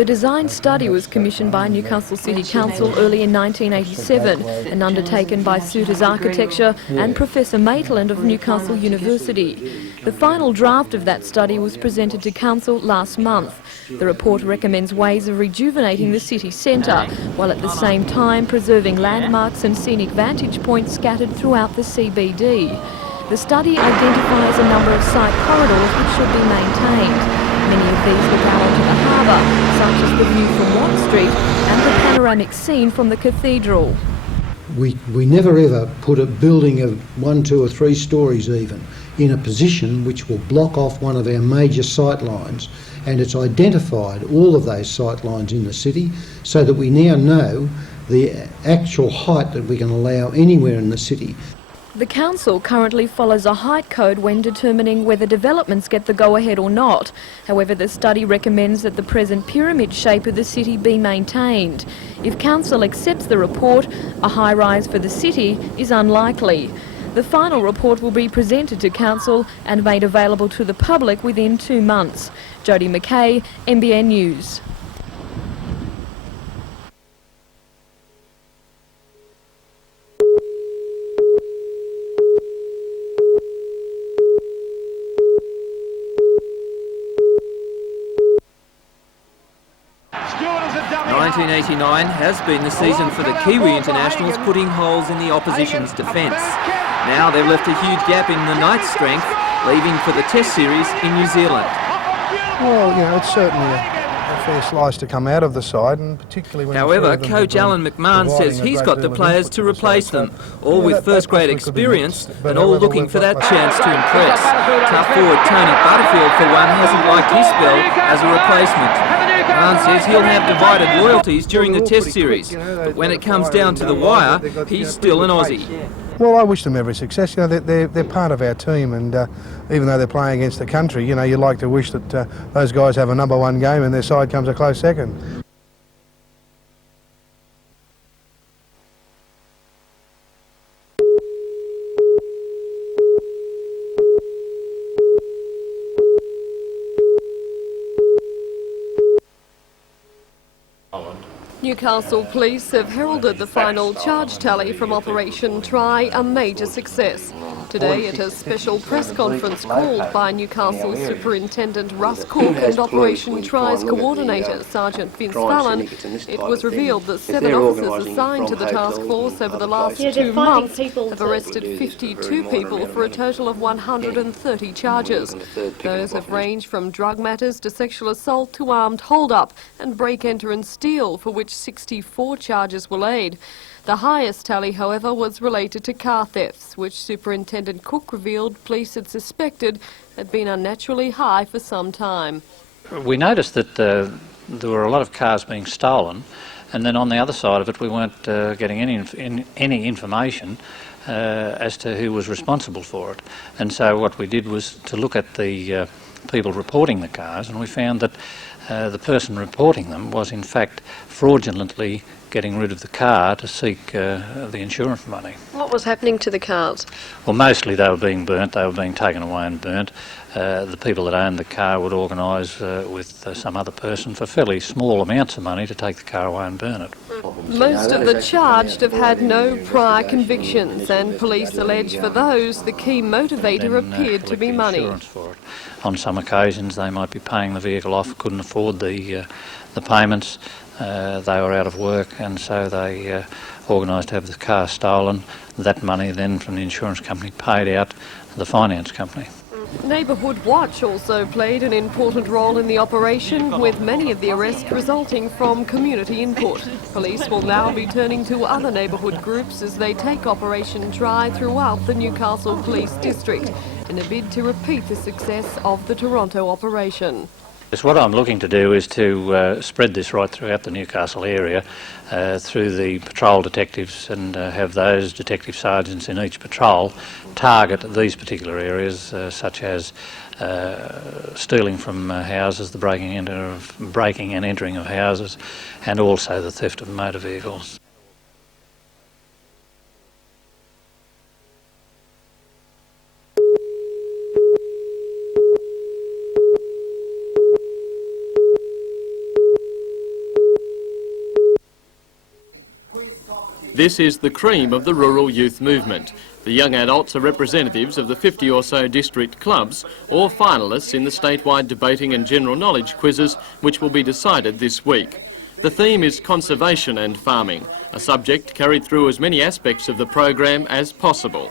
The design study was commissioned by Newcastle City Council early in 1987 and undertaken by Suitors Architecture and Professor Maitland of Newcastle University. The final draft of that study was presented to Council last month. The report recommends ways of rejuvenating the city centre, while at the same time preserving landmarks and scenic vantage points scattered throughout the CBD. The study identifies a number of site corridors which should be maintained. Many of these look out onto the harbour, such as the view from Watt Street and the panoramic scene from the cathedral. We never ever put a building of 1, 2 or 3 stories even in a position which will block off one of our major sight lines, and it's identified all of those sight lines in the city so that we now know the actual height that we can allow anywhere in the city. The council currently follows a height code when determining whether developments get the go-ahead or not. However, the study recommends that the present pyramid shape of the city be maintained. If council accepts the report, a high-rise for the city is unlikely. The final report will be presented to council and made available to the public within 2 months. Jodie McKay, NBN News. ...1989 has been the season for the Kiwi internationals, putting holes in the opposition's defence. Now they've left a huge gap in the night's strength, leaving for the Test series in New Zealand. Well, you know, it's certainly a fair slice to come out of the side, and particularly when... However, coach Alan McMahon says he's got the players to replace them, all with first-grade experience and all looking for that chance to impress. Tough forward Tony Butterfield, for one, hasn't liked his spell as a replacement. McMahon says he'll have divided loyalties during the Test series, but when it comes down to the wire, he's still an Aussie. Well, I wish them every success. You know, they're part of our team, and even though they're playing against the country, you know, you like to wish that those guys have a #1 game and their side comes a close second. Newcastle Police have heralded the final charge tally from Operation Try a major success. Today, at a special press conference called by Newcastle Superintendent Russ Cook and Operation Try's coordinator, Sergeant Vince Fallon, it was revealed that 7 officers assigned to the task force over the last 2 months have arrested 52 people for a total of 130 charges. Those have ranged from drug matters to sexual assault to armed hold-up and break, enter and steal, for which 64 charges were laid. The highest tally, however, was related to car thefts, which Superintendent Cook revealed police had suspected had been unnaturally high for some time. We noticed that there were a lot of cars being stolen, and then on the other side of it we weren't getting any information as to who was responsible for it. And so what we did was to look at the people reporting the cars, and we found that the person reporting them was in fact fraudulently getting rid of the car to seek the insurance money. What was happening to the cars? Well, mostly they were being burnt, they were being taken away and burnt. The people that owned the car would organise with some other person for fairly small amounts of money to take the car away and burn it. Most of the charged have had no prior convictions, and police allege for those the key motivator appeared to be money. For it. On some occasions they might be paying the vehicle off, couldn't afford the payments. They were out of work, and so they organised to have the car stolen. That money then from the insurance company paid out to the finance company. Neighbourhood Watch also played an important role in the operation, with many of the arrests resulting from community input. Police will now be turning to other neighbourhood groups as they take Operation Try throughout the Newcastle Police District in a bid to repeat the success of the Toronto operation. Yes, what I'm looking to do is to spread this right throughout the Newcastle area through the patrol detectives, and have those detective sergeants in each patrol target these particular areas, such as stealing from houses, the breaking and entering of houses, and also the theft of motor vehicles. This is the cream of the rural youth movement. The young adults are representatives of the 50 or so district clubs or finalists in the statewide debating and general knowledge quizzes, which will be decided this week. The theme is conservation and farming, a subject carried through as many aspects of the program as possible.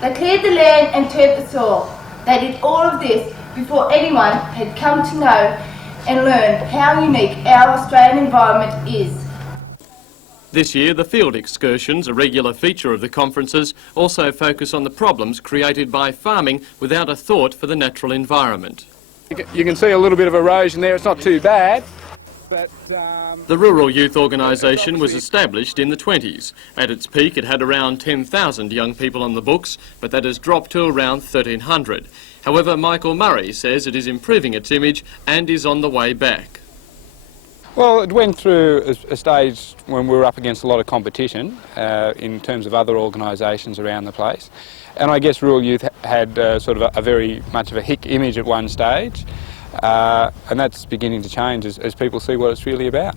They cleared the land and turfed the soil. They did all of this before anyone had come to know and learn how unique our Australian environment is. This year, the field excursions, a regular feature of the conferences, also focus on the problems created by farming without a thought for the natural environment. You can see a little bit of erosion there, it's not too bad. But, The Rural Youth Organisation was established in the 20s. At its peak, it had around 10,000 young people on the books, but that has dropped to around 1,300. However, Michael Murray says it is improving its image and is on the way back. well, it went through a stage when we were up against a lot of competition in terms of other organisations around the place. And I guess Rural Youth had sort of a very much of a hick image at one stage. And that's beginning to change as people see what it's really about.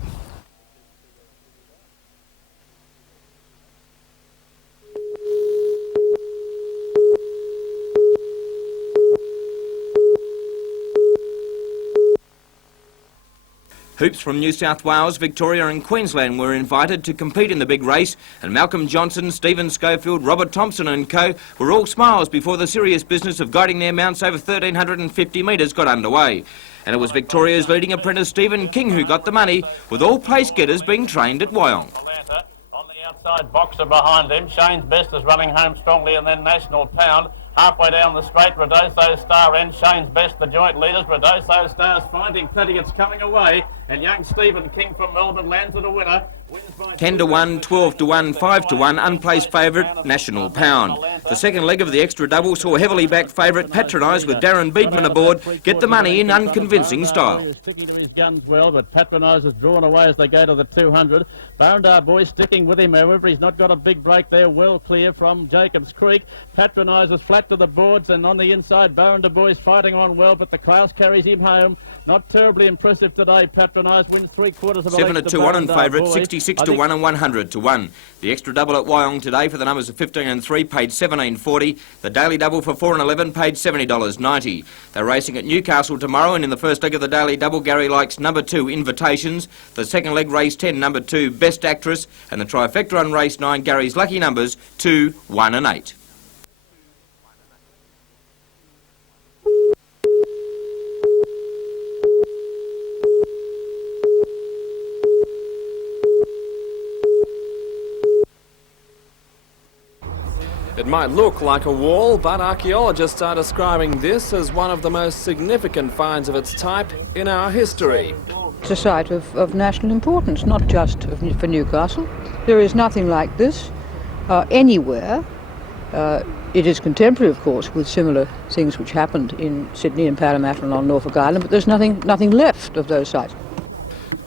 Hoops from New South Wales, Victoria and Queensland were invited to compete in the big race, and Malcolm Johnson, Stephen Schofield, Robert Thompson and co were all smiles before the serious business of guiding their mounts over 1,350 metres got underway. And it was Victoria's leading apprentice Stephen King who got the money, with all place getters being trained at Wyong. On the outside, Boxer behind him. Shane's Best is running home strongly, and then National Pound. Halfway down the straight, Redoso Star and Shane's Best, the joint leaders. Redoso Star's finding plenty, it's coming away, and young Stephen King from Melbourne lands at a winner. 10 to 1, 12 to 1, 5 to 1, unplaced favourite, National Pound. The second leg of the extra double saw heavily backed favourite Patronise with Darren Beedman aboard get the money in unconvincing style. Sticking to his guns well, but Patronise is drawn away as they go to the 200. Barrandar Boy sticking with him, however, he's not got a big break there, well clear from Jacobs Creek. Patronise is flat to the boards, and on the inside, Barrandar Boy's fighting on well, but the class carries him home. Not terribly impressive today. Patronise wins 3/4 of a 7 length to 2 1 and favourite, Boy. 66 to 1 and 100 to 1. The extra double at Wyong today for the numbers of 15 and 3 paid $17.40. The daily double for 4 and 11 paid $70.90. They're racing at Newcastle tomorrow, and in the first leg of the daily double, Gary likes number 2 Invitations. The second leg, race 10, number 2 Best Actress, and the trifecta on race 9, Gary's lucky numbers 2, 1 and 8. It might look like a wall, but archaeologists are describing this as one of the most significant finds of its type in our history. It's a site of national importance, not just for Newcastle. There is nothing like this anywhere. It is contemporary, of course, with similar things which happened in Sydney and Parramatta and on Norfolk Island, but there's nothing left of those sites.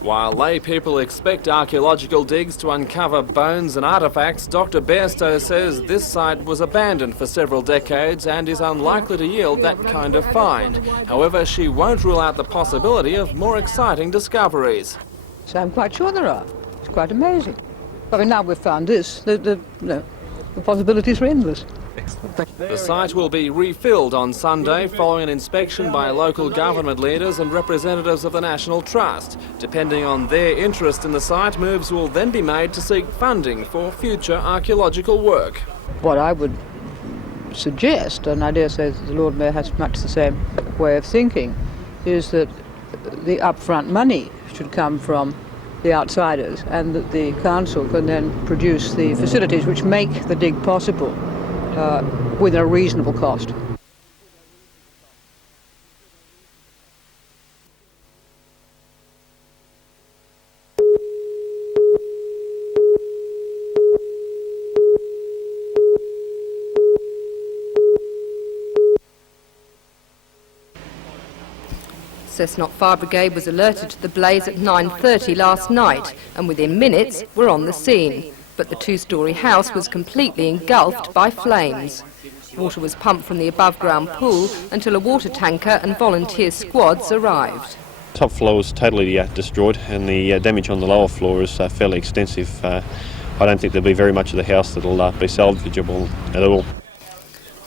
While lay people expect archaeological digs to uncover bones and artefacts, Dr. Bairstow says this site was abandoned for several decades and is unlikely to yield that kind of find. However, she won't rule out the possibility of more exciting discoveries. So I'm quite sure there are. It's quite amazing. I mean, now we've found this, the possibilities are endless. The site will be refilled on Sunday following an inspection by local government leaders and representatives of the National Trust. Depending on their interest in the site, moves will then be made to seek funding for future archaeological work. What I would suggest, and I dare say that the Lord Mayor has much the same way of thinking, is that the upfront money should come from the outsiders and that the council can then produce the facilities which make the dig possible with a reasonable cost. Cessnock Fire Brigade was alerted to the blaze at 9:30 last night and within minutes were on the scene. But the two-storey house was completely engulfed by flames. Water was pumped from the above-ground pool until a water tanker and volunteer squads arrived. Top floor was totally destroyed, and the damage on the lower floor is fairly extensive. I don't think there'll be very much of the house that'll be salvageable at all.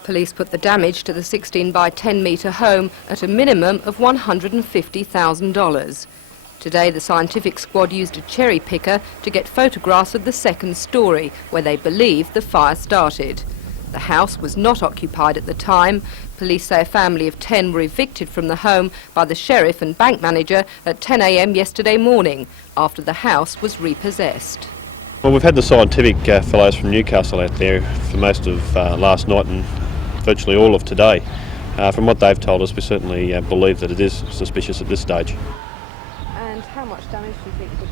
Police put the damage to the 16 by 10 metre home at a minimum of $150,000. Today the scientific squad used a cherry picker to get photographs of the second story, where they believe the fire started. The house was not occupied at the time. Police say a family of 10 were evicted from the home by the sheriff and bank manager at 10 a.m. yesterday morning, after the house was repossessed. Well, we've had the scientific fellows from Newcastle out there for most of last night and virtually all of today. From what they've told us, we certainly believe that it is suspicious at this stage. And how much damage do you think would be?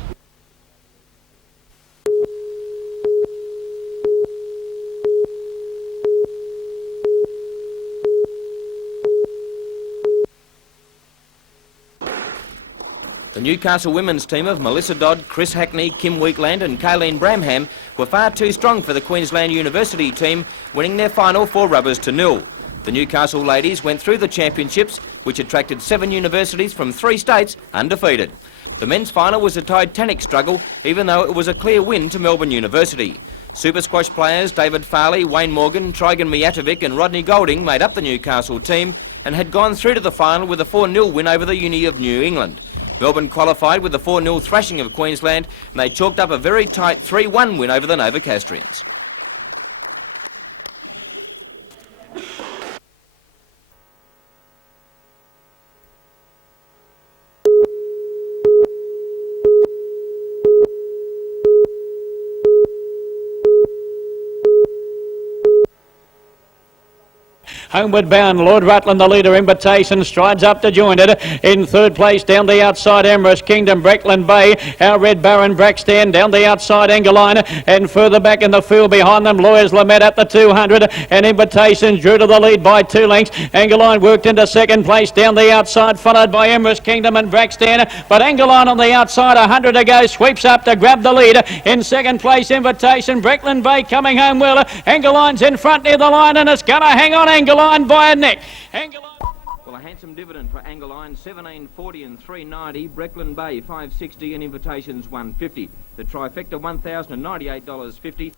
The Newcastle women's team of Melissa Dodd, Chris Hackney, Kim Weekland and Kayleen Bramham were far too strong for the Queensland University team, winning their final 4-0. The Newcastle ladies went through the championships, which attracted 7 universities from 3 states, undefeated. The men's final was a titanic struggle, even though it was a clear win to Melbourne University. Super squash players David Farley, Wayne Morgan, Trigon Mijatovic and Rodney Golding made up the Newcastle team and had gone through to the final with a 4-0 win over the Uni of New England. Melbourne qualified with a 4-0 thrashing of Queensland, and they chalked up a very tight 3-1 win over the Novocastrians. Homeward bound, Lord Rutland, the leader. Invitation strides up to join it. In third place, down the outside, Emrys Kingdom, Breckland Bay. Our Red Baron, Braxton, down the outside, Engerline. And further back in the field behind them, Lawyers Lamette at the 200. And Invitation drew to the lead by 2 lengths. Engerline worked into second place down the outside, followed by Emrys Kingdom and Braxton. But Engerline on the outside, 100 to go, sweeps up to grab the lead. In second place, Invitation, Breckland Bay coming home well. Engerline's in front near the line, and it's going to hang on Engerline by a neck. Well, a handsome dividend for Angerline, 17.40 and 3.90. Breckland Bay, 5.60 and Invitations, 1.50. The trifecta, $1,098.50.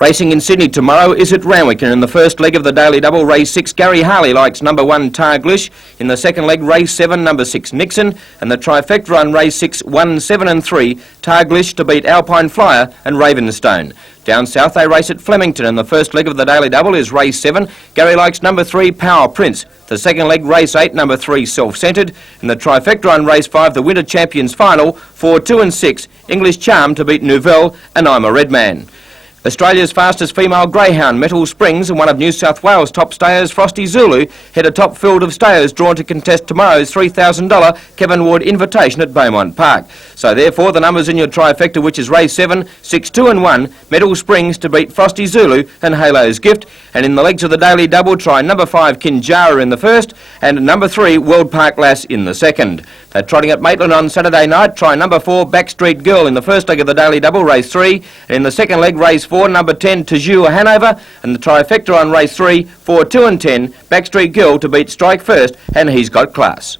Racing in Sydney tomorrow is at Randwick, and in the first leg of the daily double, race 6, Gary Harley likes number 1, Targlish. In the second leg, race 7, number 6, Nixon. And the trifecta run, race 6, 1, 7 and 3, Targlish to beat Alpine Flyer and Ravenstone. Down south, they race at Flemington, and the first leg of the daily double is race 7. Gary likes number 3, Power Prince. The second leg, race 8, number 3, Self-Centred. And the trifecta run, race 5, the Winter Champions Final, 4, 2 and 6, English Charm to beat Nouvelle and I'm a Redman. Australia's fastest female greyhound, Metal Springs, and one of New South Wales' top stayers, Frosty Zulu, head a top field of stayers drawn to contest tomorrow's $3,000 Kevin Ward Invitation at Beaumont Park. So therefore, the numbers in your trifecta, which is race 7, 6, 2 and 1, Metal Springs to beat Frosty Zulu and Halo's Gift. And in the legs of the daily double, try number 5, Kinjara in the first, and number 3, World Park Lass in the second. They're trotting at Maitland on Saturday night. Try number 4, Backstreet Girl in the first leg of the daily double, race 3. And in the second leg, race 4, number 10, Tajur Hanover. And the trifecta on race 3, 4, 2 and 10, Backstreet Girl to beat Strike First, and He's Got Class.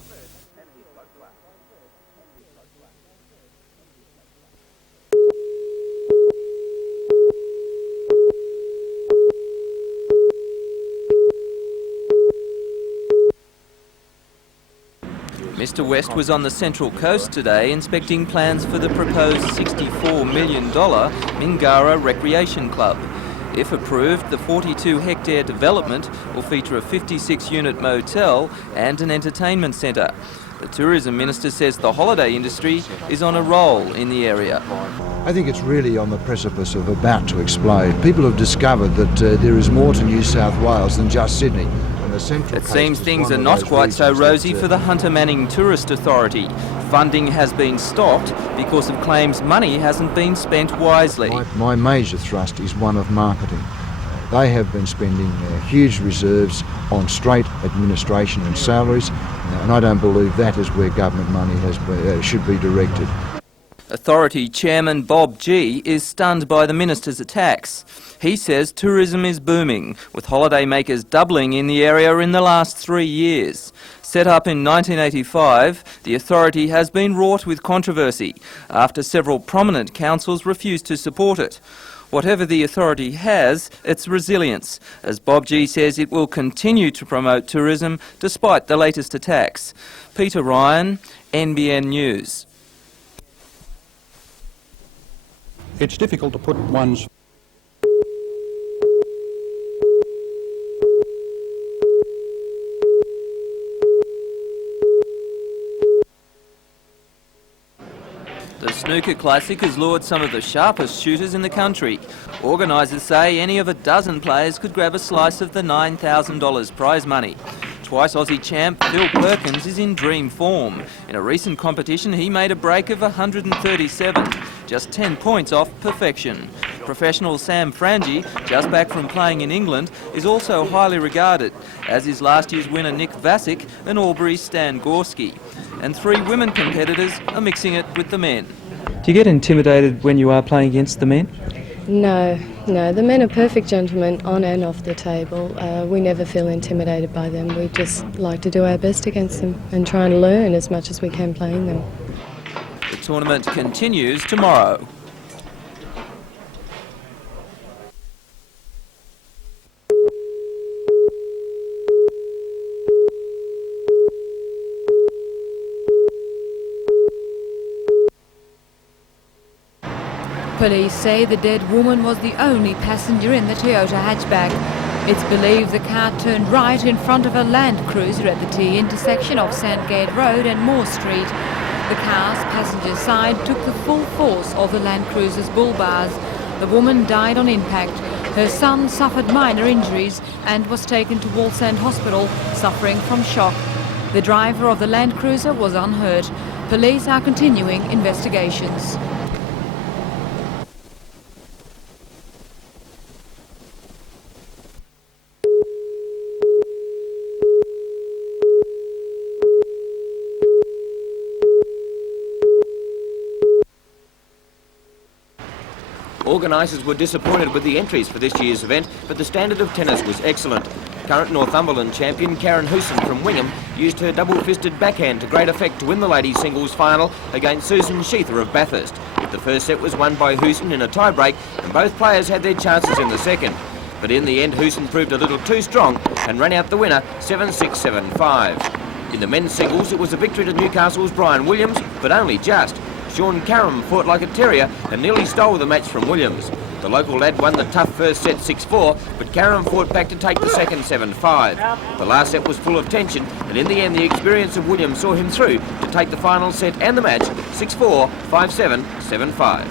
Mr West was on the Central Coast today inspecting plans for the proposed $64 million Mingara Recreation Club. If approved, the 42-hectare development will feature a 56-unit motel and an entertainment centre. The Tourism Minister says the holiday industry is on a roll in the area. I think it's really on the precipice of about to explode. People have discovered that there is more to New South Wales than just Sydney. It seems things are not quite so rosy for the Hunter Manning Tourist Authority. Funding has been stopped because of claims money hasn't been spent wisely. My major thrust is one of marketing. They have been spending huge reserves on Strait administration and salaries, and I don't believe that is where government money should be directed. Authority Chairman Bob G is stunned by the Minister's attacks. He says tourism is booming, with holidaymakers doubling in the area in the last 3 years. Set up in 1985, the authority has been wrought with controversy after several prominent councils refused to support it. Whatever the authority has, it's resilience, as Bob G says it will continue to promote tourism despite the latest attacks. Peter Ryan, NBN News. It's difficult to put one's The Snooker Classic has lured some of the sharpest shooters in the country. Organisers say any of a dozen players could grab a slice of the $9,000 prize money. Twice Aussie champ Phil Perkins is in dream form. In a recent competition he made a break of 137, just 10 points off perfection. Professional Sam Frangi, just back from playing in England, is also highly regarded, as is last year's winner Nick Vasic and Albury's Stan Gorski. And 3 women competitors are mixing it with the men. Do you get intimidated when you are playing against the men? No, the men are perfect gentlemen on and off the table. We never feel intimidated by them. We just like to do our best against them and try and learn as much as we can playing them. The tournament continues tomorrow. Police say the dead woman was the only passenger in the Toyota hatchback. It's believed the car turned right in front of a Land Cruiser at the T intersection of Sandgate Road and Moore Street. The car's passenger side took the full force of the Land Cruiser's bull bars. The woman died on impact. Her son suffered minor injuries and was taken to Wallsend Hospital, suffering from shock. The driver of the Land Cruiser was unhurt. Police are continuing investigations. Organisers were disappointed with the entries for this year's event, but the standard of tennis was excellent. Current Northumberland champion Karen Hooson from Wyong used her double-fisted backhand to great effect to win the ladies' singles final against Susan Sheether of Bathurst. The first set was won by Hooson in a tie-break, and both players had their chances in the second. But in the end, Hooson proved a little too strong and ran out the winner 7-6, 7-5. In the men's singles, it was a victory to Newcastle's Brian Williams, but only just. Sean Karam fought like a terrier and nearly stole the match from Williams. The local lad won the tough first set 6-4, but Karam fought back to take the second 7-5. The last set was full of tension, and in the end the experience of Williams saw him through to take the final set and the match 6-4, 5-7, 7-5.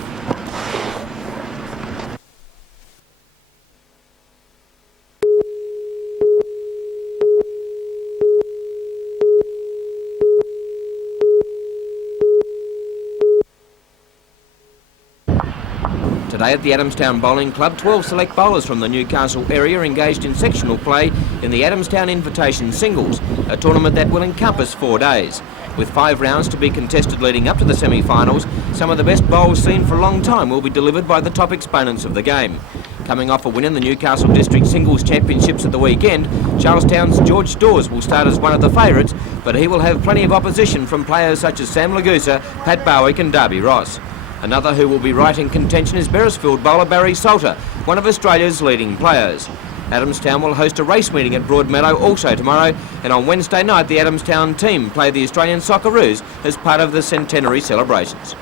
Today at the Adamstown Bowling Club, 12 select bowlers from the Newcastle area engaged in sectional play in the Adamstown Invitation Singles, a tournament that will encompass 4 days. With 5 rounds to be contested leading up to the semi-finals, some of the best bowls seen for a long time will be delivered by the top exponents of the game. Coming off a win in the Newcastle District Singles Championships at the weekend, Charlestown's George Dawes will start as one of the favourites, but he will have plenty of opposition from players such as Sam Lagusa, Pat Bowick and Darby Ross. Another who will be right in contention is Beresfield bowler Barry Salter, one of Australia's leading players. Adamstown will host a race meeting at Broadmeadow also tomorrow, and on Wednesday night the Adamstown team play the Australian Socceroos as part of the centenary celebrations.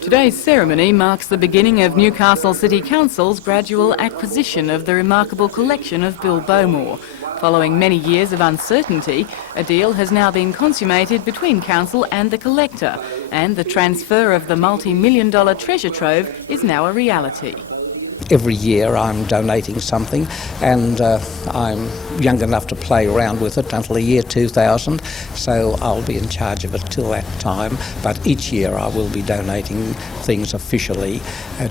Today's ceremony marks the beginning of Newcastle City Council's gradual acquisition of the remarkable collection of Bill Beaumore. Following many years of uncertainty, a deal has now been consummated between Council and the collector, and the transfer of the multi-million-dollar treasure trove is now a reality. Every year I'm donating something, and I'm young enough to play around with it until the year 2000, so I'll be in charge of it till that time. But each year I will be donating things officially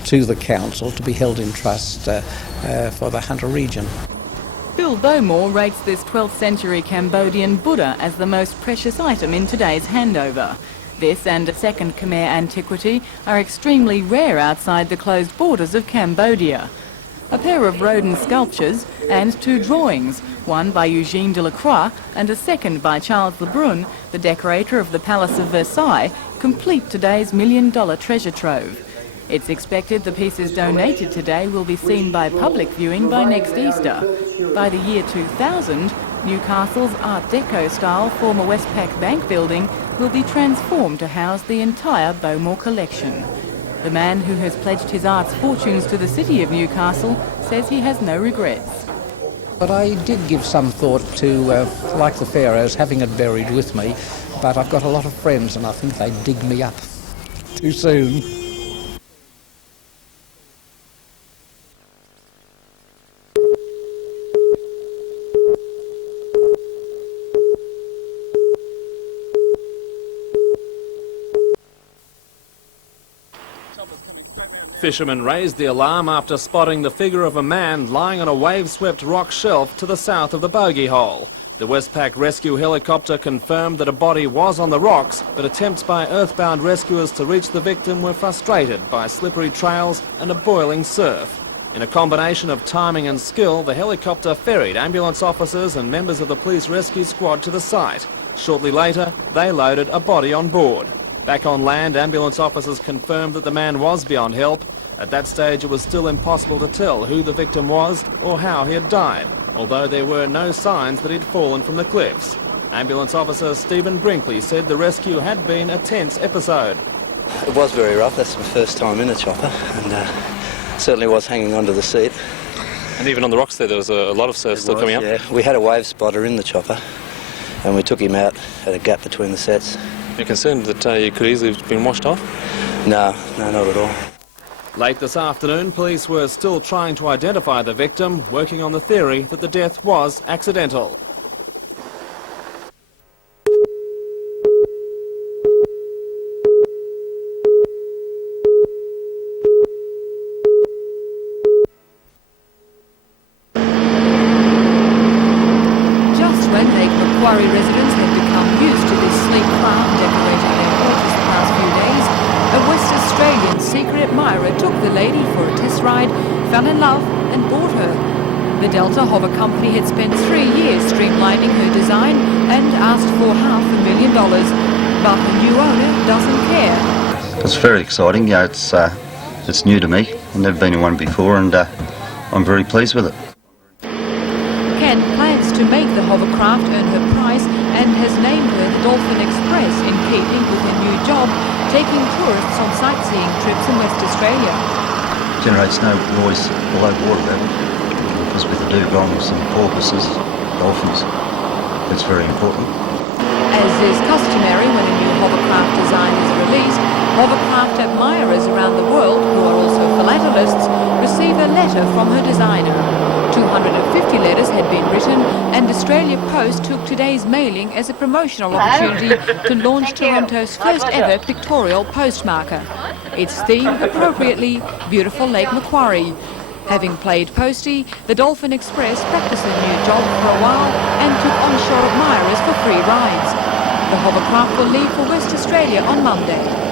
to the council to be held in trust for the Hunter region. Bill Beaumore rates this 12th century Cambodian Buddha as the most precious item in today's handover. This and a second Khmer antiquity are extremely rare outside the closed borders of Cambodia. A pair of Rodin sculptures and 2 drawings, one by Eugène Delacroix and a second by Charles Lebrun, the decorator of the Palace of Versailles, complete today's $1 million treasure trove. It's expected the pieces donated today will be seen by public viewing by next Easter. By the year 2000, Newcastle's Art Deco-style former Westpac Bank building will be transformed to house the entire Beaumore collection. The man who has pledged his art's fortunes to the city of Newcastle says he has no regrets. But I did give some thought to, like the Pharaohs, having it buried with me, but I've got a lot of friends and I think they'd dig me up too soon. Fishermen raised the alarm after spotting the figure of a man lying on a wave-swept rock shelf to the south of the Bogey hole. The Westpac rescue helicopter confirmed that a body was on the rocks, but attempts by earthbound rescuers to reach the victim were frustrated by slippery trails and a boiling surf. In a combination of timing and skill, the helicopter ferried ambulance officers and members of the police rescue squad to the site. Shortly later, they loaded a body on board. Back on land, ambulance officers confirmed that the man was beyond help. At that stage, it was still impossible to tell who the victim was or how he had died, although there were no signs that he'd fallen from the cliffs. Ambulance officer Stephen Brinkley said the rescue had been a tense episode. It was very rough. That's my first time in a chopper, and certainly was hanging onto the seat. And even on the rocks there was a lot of surf still coming up? Yeah, we had a wave spotter in the chopper, and we took him out at a gap between the sets. You're concerned that you could easily have been washed off? No, not at all. Late this afternoon, police were still trying to identify the victim, working on the theory that the death was accidental. Just when Lake Macquarie residents had become used to this sleek craft decorating their waters the past few days, a West Australian secret admirer took the lady for a test ride, fell in love and bought her. The Delta Hover Company had spent 3 years streamlining her design and asked for $500,000, but the new owner doesn't care. It's very exciting. Yeah, it's new to me. I've never been in one before, and I'm very pleased with it. Ken plans to make the hovercraft earn her price and has named her the Dolphin Express in keeping with her new job, taking tourists on sightseeing trips in West Australia. Generates no noise below water level, because with the dugongs and porpoises, dolphins, that's very important. As is customary when a new hovercraft design is released, hovercraft admirers around the world, who are also philatelists, receive a letter from her designer. 250 letters had been written, and Australia Post took today's mailing as a promotional opportunity to launch Toronto's first ever pictorial postmarker. Its theme, appropriately, Beautiful Lake Macquarie. Having played postie, the Dolphin Express practiced a new job for a while and took onshore admirers for free rides. The hovercraft will leave for West Australia on Monday.